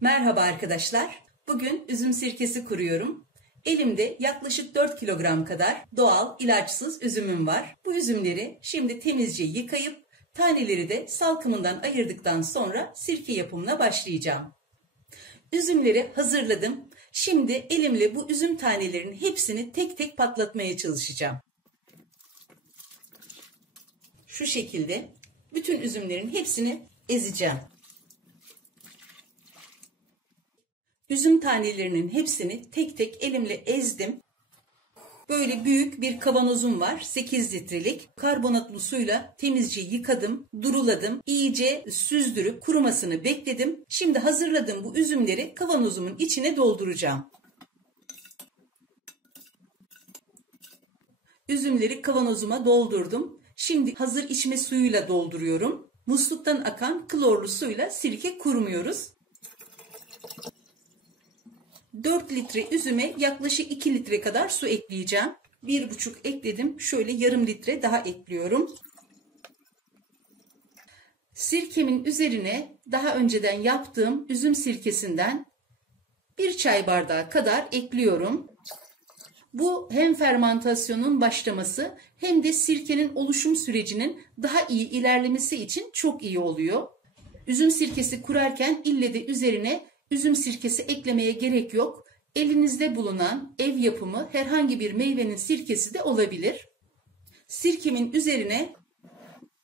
Merhaba arkadaşlar. Bugün üzüm sirkesi kuruyorum. Elimde yaklaşık 4 kilogram kadar doğal, ilaçsız üzümüm var. Bu üzümleri şimdi temizce yıkayıp taneleri de salkımından ayırdıktan sonra sirke yapımına başlayacağım. Üzümleri hazırladım. Şimdi elimle bu üzüm tanelerinin hepsini tek tek patlatmaya çalışacağım. Şu şekilde bütün üzümlerin hepsini ezeceğim. Üzüm tanelerinin hepsini tek tek elimle ezdim. Böyle büyük bir kavanozum var, 8 litrelik. Karbonatlı suyla temizce yıkadım, duruladım. İyice süzdürüp kurumasını bekledim. Şimdi hazırladığım bu üzümleri kavanozumun içine dolduracağım. Üzümleri kavanozuma doldurdum. Şimdi hazır içme suyuyla dolduruyorum. Musluktan akan klorlu suyla sirke kurumuyoruz. 4 litre üzüme yaklaşık 2 litre kadar su ekleyeceğim. 1,5 ekledim. Şöyle yarım litre daha ekliyorum. Sirkemin üzerine daha önceden yaptığım üzüm sirkesinden 1 çay bardağı kadar ekliyorum. Bu hem fermentasyonun başlaması hem de sirkenin oluşum sürecinin daha iyi ilerlemesi için çok iyi oluyor. Üzüm sirkesi kurarken ille de üzerine üzüm sirkesi eklemeye gerek yok. Elinizde bulunan ev yapımı herhangi bir meyvenin sirkesi de olabilir. Sirkemin üzerine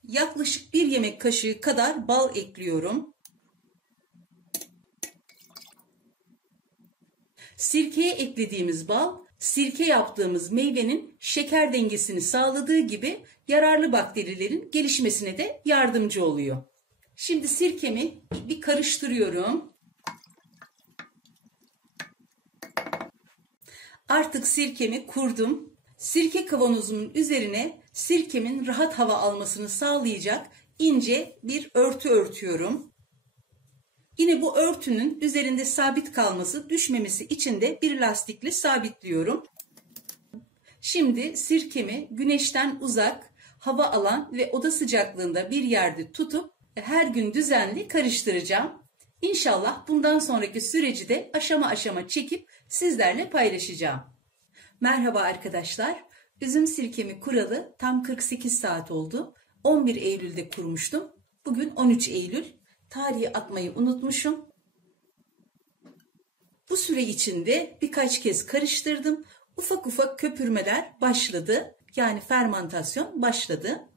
yaklaşık 1 yemek kaşığı kadar bal ekliyorum. Sirkeye eklediğimiz bal, sirke yaptığımız meyvenin şeker dengesini sağladığı gibi yararlı bakterilerin gelişmesine de yardımcı oluyor. Şimdi sirkemi bir karıştırıyorum. Artık sirkemi kurdum. Sirke kavanozumun üzerine sirkemin rahat hava almasını sağlayacak ince bir örtü örtüyorum. Yine bu örtünün üzerinde sabit kalması, düşmemesi için de bir lastikle sabitliyorum. Şimdi sirkemi güneşten uzak, hava alan ve oda sıcaklığında bir yerde tutup her gün düzenli karıştıracağım. İnşallah bundan sonraki süreci de aşama aşama çekip sizlerle paylaşacağım. Merhaba arkadaşlar. Üzüm sirkemi kuralı tam 48 saat oldu. 11 Eylül'de kurmuştum. Bugün 13 Eylül. Tarihi atmayı unutmuşum. Bu süre içinde birkaç kez karıştırdım. Ufak ufak köpürmeler başladı. Yani fermantasyon başladı.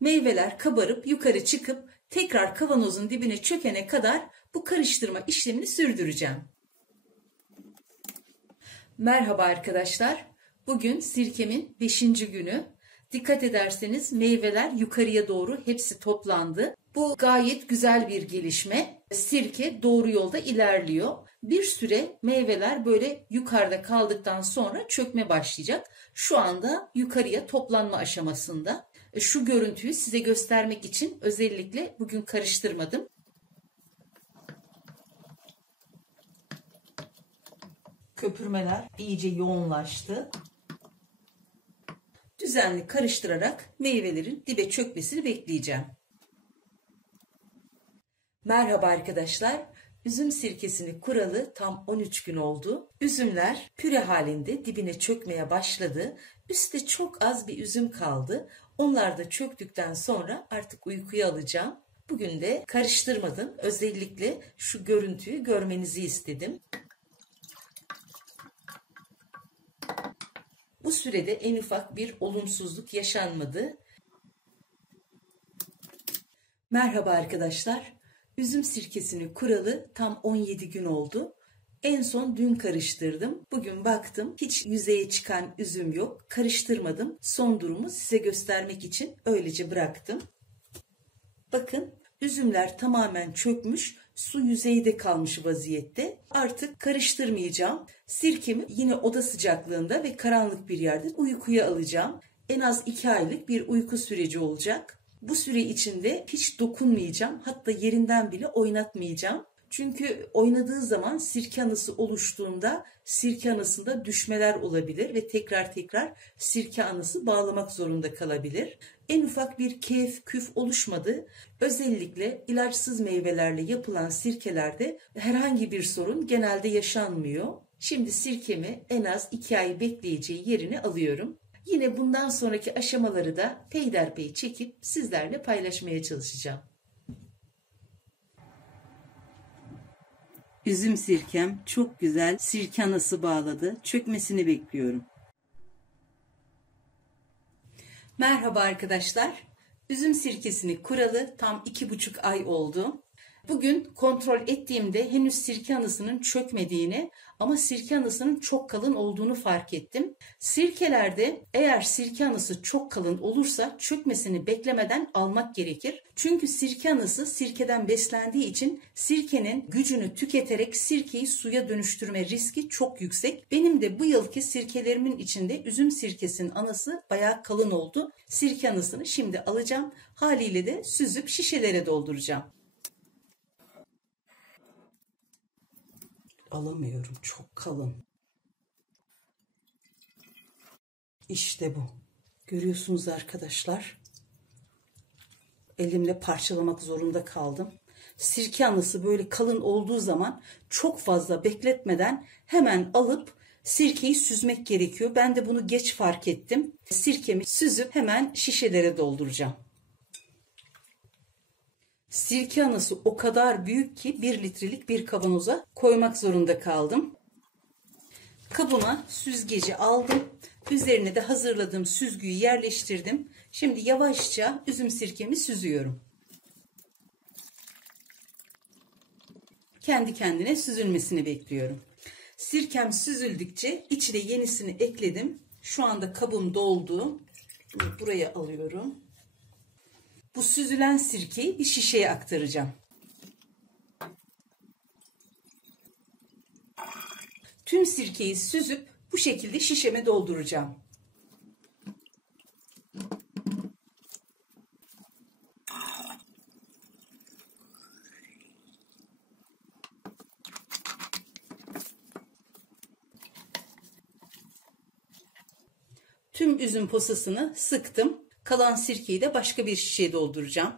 Meyveler kabarıp yukarı çıkıp tekrar kavanozun dibine çökene kadar bu karıştırma işlemini sürdüreceğim. Merhaba arkadaşlar. Bugün sirkemin 5. günü. Dikkat ederseniz meyveler yukarıya doğru hepsi toplandı. Bu gayet güzel bir gelişme. Sirke doğru yolda ilerliyor. Bir süre meyveler böyle yukarıda kaldıktan sonra çökme başlayacak. Şu anda yukarıya toplanma aşamasında. Şu görüntüyü size göstermek için özellikle bugün karıştırmadım. Köpürmeler iyice yoğunlaştı. Düzenli karıştırarak meyvelerin dibe çökmesini bekleyeceğim. Merhaba arkadaşlar. Üzüm sirkesini kuralı tam 13 gün oldu. Üzümler püre halinde dibine çökmeye başladı. Üstte çok az bir üzüm kaldı. Onlar da çöktükten sonra artık uykuya alacağım. Bugün de karıştırmadım. Özellikle şu görüntüyü görmenizi istedim. Bu sürede en ufak bir olumsuzluk yaşanmadı. Merhaba arkadaşlar. Üzüm sirkesini kuralı tam 17 gün oldu. En son dün karıştırdım. Bugün baktım hiç yüzeye çıkan üzüm yok. Karıştırmadım. Son durumu size göstermek için öylece bıraktım. Bakın üzümler tamamen çökmüş. Su yüzeyde kalmış vaziyette. Artık karıştırmayacağım. Sirkemi yine oda sıcaklığında ve karanlık bir yerde uykuya alacağım. En az 2 aylık bir uyku süreci olacak. Bu süre içinde hiç dokunmayacağım. Hatta yerinden bile oynatmayacağım. Çünkü oynadığı zaman sirke anısı oluştuğunda sirke anısında düşmeler olabilir ve tekrar sirke anısı bağlamak zorunda kalabilir. en ufak bir keyif, küf oluşmadı. Özellikle ilaçsız meyvelerle yapılan sirkelerde herhangi bir sorun genelde yaşanmıyor. Şimdi sirkemi en az 2 ay bekleyeceği yerine alıyorum. Yine bundan sonraki aşamaları da peyderpey çekip sizlerle paylaşmaya çalışacağım. Üzüm sirkem çok güzel sirke anası bağladı. Çökmesini bekliyorum. Merhaba arkadaşlar. Üzüm sirkesini kuralı tam 2,5 ay oldu. Bugün kontrol ettiğimde henüz sirke anısının çökmediğini ama sirke anısının çok kalın olduğunu fark ettim. Sirkelerde eğer sirke anısı çok kalın olursa çökmesini beklemeden almak gerekir. Çünkü sirke anısı sirkeden beslendiği için sirkenin gücünü tüketerek sirkeyi suya dönüştürme riski çok yüksek. Benim de bu yılki sirkelerimin içinde üzüm sirkesinin anası bayağı kalın oldu. Sirke anısını şimdi alacağım. Haliyle de süzüp şişelere dolduracağım. Alamıyorum, çok kalın. İşte bu. Görüyorsunuz arkadaşlar. Elimle parçalamak zorunda kaldım. Sirke anısı böyle kalın olduğu zaman çok fazla bekletmeden hemen alıp sirkeyi süzmek gerekiyor. Ben de bunu geç fark ettim. Sirkemi süzüp hemen şişelere dolduracağım. Sirke anası o kadar büyük ki 1 litrelik bir kavanoza koymak zorunda kaldım. Kabıma süzgeci aldım. Üzerine de hazırladığım süzgüyü yerleştirdim. Şimdi yavaşça üzüm sirkemi süzüyorum. Kendi kendine süzülmesini bekliyorum. Sirkem süzüldükçe içine yenisini ekledim. Şu anda kabım doldu. Buraya alıyorum. Bu süzülen sirkeyi bir şişeye aktaracağım. Tüm sirkeyi süzüp bu şekilde şişeme dolduracağım. Tüm üzüm posasını sıktım. Kalan sirkeyi de başka bir şişeye dolduracağım.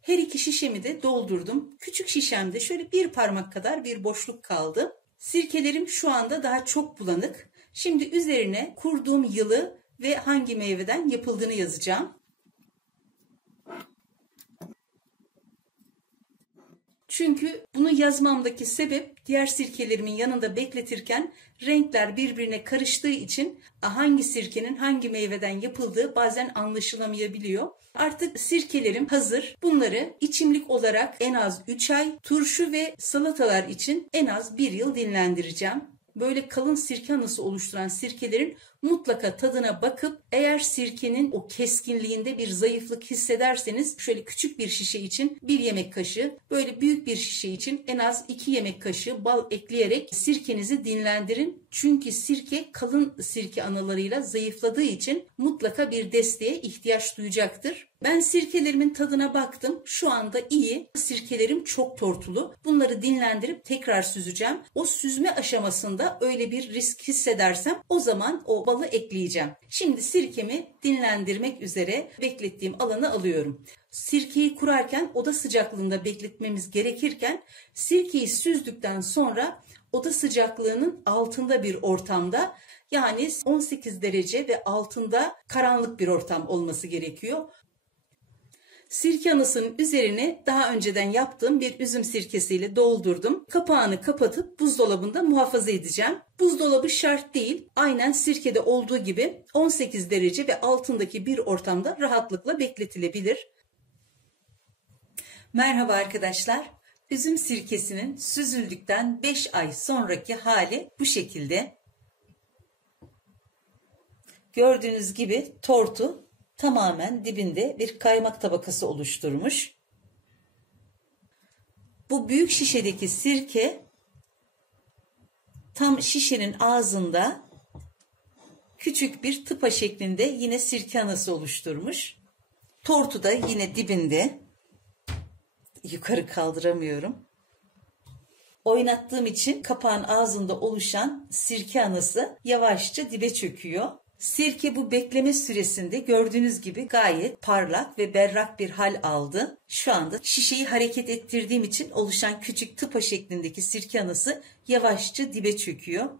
Her iki şişemi de doldurdum. Küçük şişemde şöyle bir parmak kadar bir boşluk kaldı. Sirkelerim şu anda daha çok bulanık. Şimdi üzerine kurduğum yılı ve hangi meyveden yapıldığını yazacağım. Çünkü bunu yazmamdaki sebep diğer sirkelerimin yanında bekletirken renkler birbirine karıştığı için hangi sirkenin hangi meyveden yapıldığı bazen anlaşılamayabiliyor. Artık sirkelerim hazır. Bunları içimlik olarak en az 3 ay, turşu ve salatalar için en az 1 yıl dinlendireceğim. Böyle kalın sirke anısı oluşturan sirkelerin mutlaka tadına bakıp eğer sirkenin o keskinliğinde bir zayıflık hissederseniz şöyle küçük bir şişe için 1 yemek kaşığı, böyle büyük bir şişe için en az 2 yemek kaşığı bal ekleyerek sirkenizi dinlendirin. Çünkü sirke kalın sirke anılarıyla zayıfladığı için mutlaka bir desteğe ihtiyaç duyacaktır. Ben sirkelerimin tadına baktım. Şu anda iyi. Sirkelerim çok tortulu. Bunları dinlendirip tekrar süzeceğim. O süzme aşamasında öyle bir risk hissedersem o zaman o balı ekleyeceğim. Şimdi sirkemi dinlendirmek üzere beklettiğim alana alıyorum. Sirkeyi kurarken oda sıcaklığında bekletmemiz gerekirken sirkeyi süzdükten sonra oda sıcaklığının altında bir ortamda, yani 18 derece ve altında karanlık bir ortam olması gerekiyor. Sirke anısının üzerine daha önceden yaptığım bir üzüm sirkesiyle doldurdum. Kapağını kapatıp buzdolabında muhafaza edeceğim. Buzdolabı şart değil. Aynen sirkede olduğu gibi 18 derece ve altındaki bir ortamda rahatlıkla bekletilebilir. Merhaba arkadaşlar. Üzüm sirkesinin süzüldükten 5 ay sonraki hali bu şekilde. Gördüğünüz gibi tortu tamamen dibinde bir kaymak tabakası oluşturmuş. Bu büyük şişedeki sirke tam şişenin ağzında küçük bir tıpa şeklinde yine sirke anası oluşturmuş. Tortu da yine dibinde. Yukarı kaldıramıyorum. Oynattığım için kapağın ağzında oluşan sirke anası yavaşça dibe çöküyor. Sirke bu bekleme süresinde gördüğünüz gibi gayet parlak ve berrak bir hal aldı. Şu anda şişeyi hareket ettirdiğim için oluşan küçük tıpa şeklindeki sirke anası yavaşça dibe çöküyor.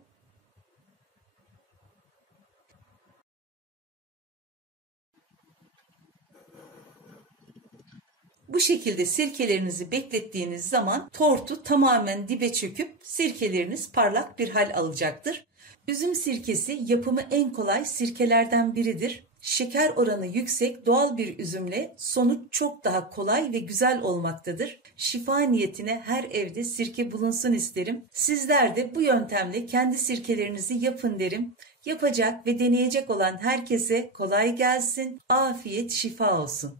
Bu şekilde sirkelerinizi beklettiğiniz zaman tortu tamamen dibe çöküp sirkeleriniz parlak bir hal alacaktır. Üzüm sirkesi yapımı en kolay sirkelerden biridir. Şeker oranı yüksek doğal bir üzümle sonuç çok daha kolay ve güzel olmaktadır. Şifa niyetine her evde sirke bulunsun isterim. Sizler de bu yöntemle kendi sirkelerinizi yapın derim. Yapacak ve deneyecek olan herkese kolay gelsin, afiyet, şifa olsun.